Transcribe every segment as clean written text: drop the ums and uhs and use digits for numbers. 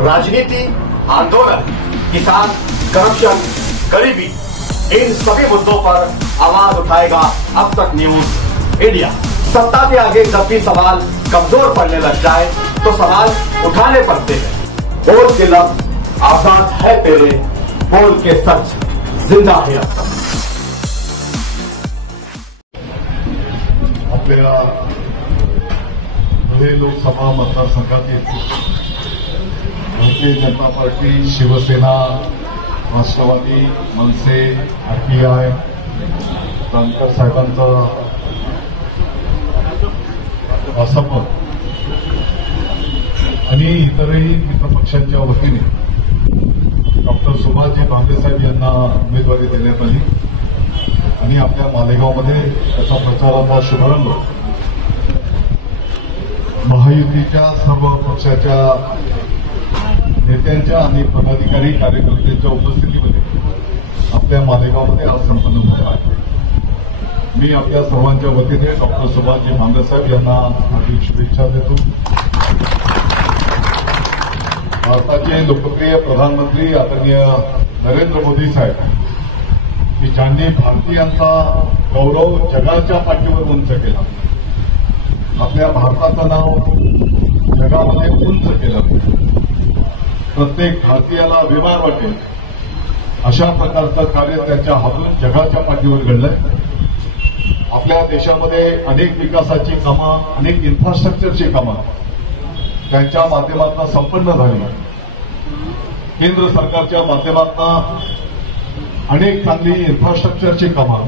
राजनीति, आंदोलन, किसान, करप्शन, गरीबी, इन सभी मुद्दों पर आवाज उठाएगा अब तक न्यूज इंडिया। सत्ता के आगे जब भी सवाल कमजोर पड़ने लग जाए तो सवाल उठाने पड़ते हैं। बोल के लफ्ज आजाद है तेरे, बोल के सच जिंदा है अब तक। आपल्या धुळे लोकसभा मतदारसंघातील भारतीय जनता पार्टी, शिवसेना, राष्ट्रवादी, मनसे, आरपीआय, जानकर साहेबांचं भाजप आणि इतरही मित्रपक्षांच्या वतीने डॉक्टर सुभाषजी भामरे साहेब यांना उमेदवारी देण्यात आली आणि आपल्या मालेगावमध्ये त्याचा प्रचाराचा शुभारंभ महायुतीच्या सर्व पक्षाच्या नेत्यांच्या आणि पदाधिकारी कार्यकर्त्यांच्या उपस्थितीमध्ये आपल्या मालेगावमध्ये आज संपन्न होत आहे। मी आपल्या सर्वांच्या वतीने डॉक्टर सुभाषजी भामरे साहेब यांना हार्दिक शुभेच्छा देतो। भारताचे लोकप्रिय प्रधानमंत्री आदरणीय नरेंद्र मोदी साहेब की ज्यांनी भारतीयांचा गौरव जगाच्या पाठीवर उंच केला, आपल्या भारताचं नाव जगामध्ये उंच केलं, प्रत्येक भारतीयाला अभिमान वाटेल अशा प्रकारचं कार्य त्यांच्या हातून जगाच्या पाठीवर घडलंय। आपल्या देशामध्ये अनेक विकासाची कामं, अनेक इन्फ्रास्ट्रक्चरची कामं त्यांच्या माध्यमातून संपन्न झाली। केंद्र सरकारच्या माध्यमातून अनेक चांगली इन्फ्रास्ट्रक्चरची कामं,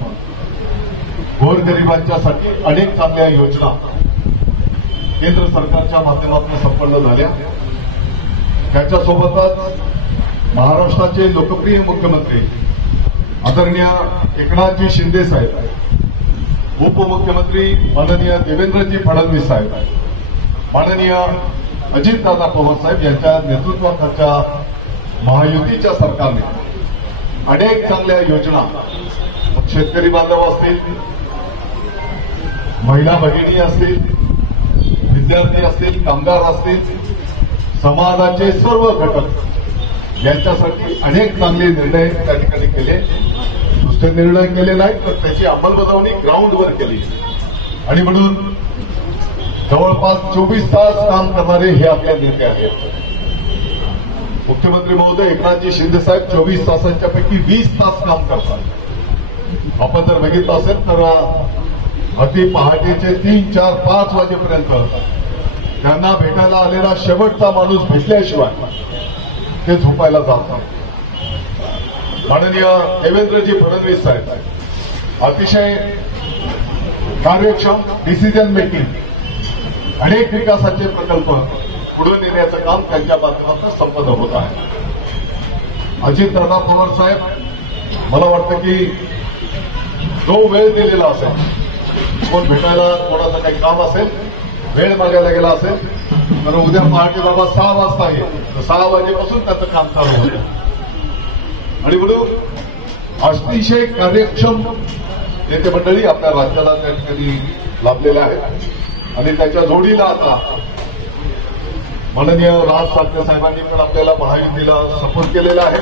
गोरगरिबांच्यासाठी अनेक चांगल्या योजना केंद्र सरकारच्या माध्यमातून संपन्न झाल्या। त्याच्यासोबतच महाराष्ट्राचे लोकप्रिय मुख्यमंत्री आदरणीय एकनाथजी शिंदे साहेब, उपमुख्यमंत्री माननीय देवेंद्रजी फडणवीस साहेब, माननीय अजितदादा पवार साहेब यांच्या नेतृत्वाखालच्या महायुतीच्या सरकारने अनेक चांगल्या योजना शेतकरी बांधव असतील, महिला भगिनी असतील, विद्यार्थी असतील, कामगार असतील, समाजाचे सर्व घटक यांच्यासाठी अनेक चांगले निर्णय त्या ठिकाणी केले। नुसते निर्णय केले नाहीत तर त्याची अंमलबजावणी ग्राउंडवर केली आणि म्हणून जवळपास 24 तास काम करणारे हे आपल्या नेते आहेत। मुख्यमंत्री महोदय एकनाथजी शिंदे साहेब 24 तासांच्या पैकी 20 तास काम करतात। आपण जर बघितलं असेल तर अति पहाटेचे 3, 4, 5 वाजेपर्यंत त्यांना भेटायला आलेला शेवटचा माणूस भेटल्याशिवाय ते झोपायला जात नाही। माननीय देवेंद्रजी फडणवीस साहेब अतिशय कार्यक्षम डिसिजन मेकिंग, अनेक विकासाचे प्रकल्प पुढे नेण्याचं काम त्यांच्या माध्यमातून संपन्न होत आहे। अजितदादा पवार साहेब, मला वाटतं की जो वेळ दिलेला असेल, कोण भेटायला कोणाचं काही काम असेल, वेळ मागायला गेला असेल तर उद्या पहाटे बाबा 6 वाजता येईल, तर 6 वाजेपासून त्याचं काम चालू होतं आणि म्हणून अतिशय कार्यक्षम नेते मंडळी आपल्या राज्याला त्या ठिकाणी लाभलेल्या आहेत आणि त्याच्या जोडीला आता माननीय राज ठाकरे साहेबांनी पण आपल्याला महायुतीला सपोर्ट केलेला आहे।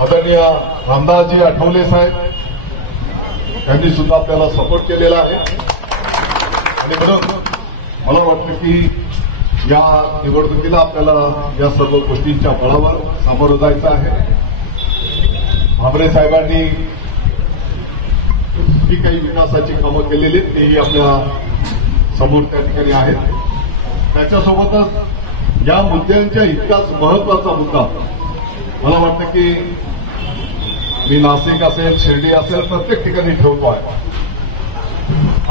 आदरणीय रामदासजी आठवले साहेब यांनी सुद्धा आपल्याला सपोर्ट केलेला आहे आणि म्हणून मला वाटतं की या निवडणुकीला आपल्याला या सर्व गोष्टींच्या बळावर सामोरं जायचं आहे। भामरे साहेबांनी जी काही विकासाची कामं केलेली आहेत तेही आपल्या समोर त्या ठिकाणी आहेत। त्याच्यासोबतच या मुद्द्यांच्या इतकाच महत्वाचा मुद्दा मला वाटतं की मी नाशिक असेल, शिर्डी असेल, प्रत्येक ठिकाणी ठेवतो आहे।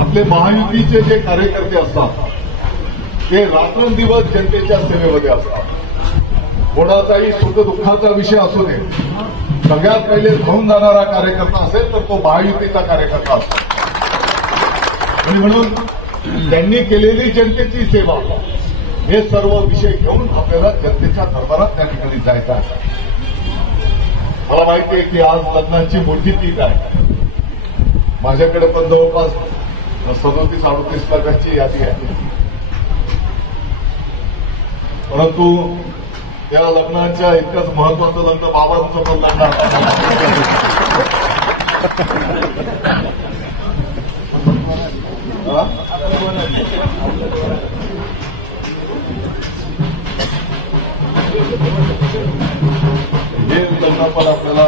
आपले महायुतीचे जे कार्यकर्ते असतात ते रात्रंदिवस जनतेच्या सेवेमध्ये असतात। कोणाचाही सुखदुःखाचा विषय असू दे, सगळ्यात पहिले धावून जाणारा कार्यकर्ता असेल तर तो महायुतीचा कार्यकर्ता असतो आणि म्हणून त्यांनी केलेली जनतेची सेवा हे सर्व विषय घेऊन आपल्याला जनतेच्या दरबारात त्या ठिकाणी जायचं आहे। मला माहिती आहे की आज लग्नाची मोठी तीट आहे। माझ्याकडे पण जवळपास 37-38 लाखांची यादी आहे। परंतु त्या लग्नाच्या इतकंच महत्वाचं लग्न बाबांचं पण लग्न हे लग्न पण आपल्याला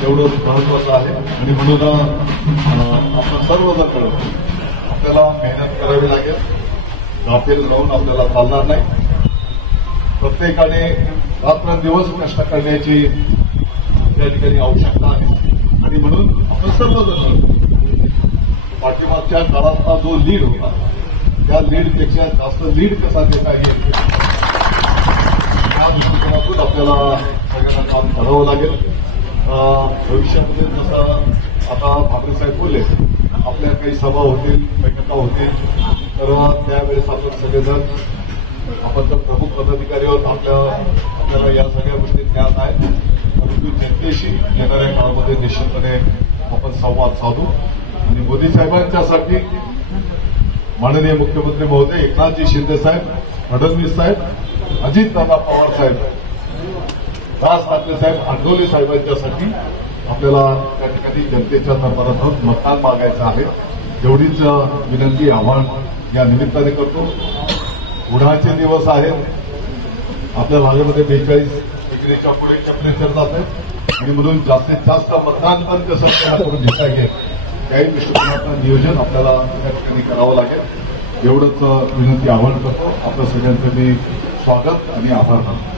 तेवढं महत्वाचं आहे आणि म्हणून आपण सर्वजण मिळून आपल्याला मेहनत करावी लागेल. गाफील राहून आपल्याला चालणार नाही. प्रत्येकाने रात्रंदिवस कष्ट करण्याची या ठिकाणी आवश्यकता आहे आणि म्हणून आपण सर्वजण पाठीमागच्या काळातला जो लीड होता त्या लीडपेक्षा जास्त लीड कसा देता येईल या दृष्टिकोनातून आपल्याला सगळ्यांना काम करावं लागेल. भविष्यामध्ये जसं आता भाकरे साहेब बोलले आपल्या काही सभा होतील, बैठका होतील, तर त्यावेळेस आपण सगळेजण आपण तर प्रमुख पदाधिकारी आहोत. आपल्याला या सगळ्या गोष्टी ज्ञात आहेत. परंतु जनतेशी येणाऱ्या काळामध्ये निश्चितपणे आपण संवाद साधू आणि मोदी साहेबांच्यासाठी माननीय मुख्यमंत्री महोदय एकनाथजी शिंदे साहेब, फडणवीस साहेब, अजितदादा पवार साहेब, राज ठाकरे साहेब, आठवले साहेबांच्यासाठी आपल्याला त्या ठिकाणी जनतेच्या दरबारात मतदान मागायचं आहे. एवढीच विनंती आव्हान या निमित्ताने करतो. उन्हाळ्याचे दिवस आहेत. आपल्या भागामध्ये 42 डिग्रीच्या पुढे टेम्परेचर जात आहे आणि म्हणून जास्तीत जास्त मतदान पण कसं करून घेता येईल त्याही दृष्टिकोनाचं नियोजन आपल्याला त्या ठिकाणी करावं लागेल. एवढंच विनंती आवाहन करतो. आपल्या सगळ्यांचं मी स्वागत आणि आभार मानतो.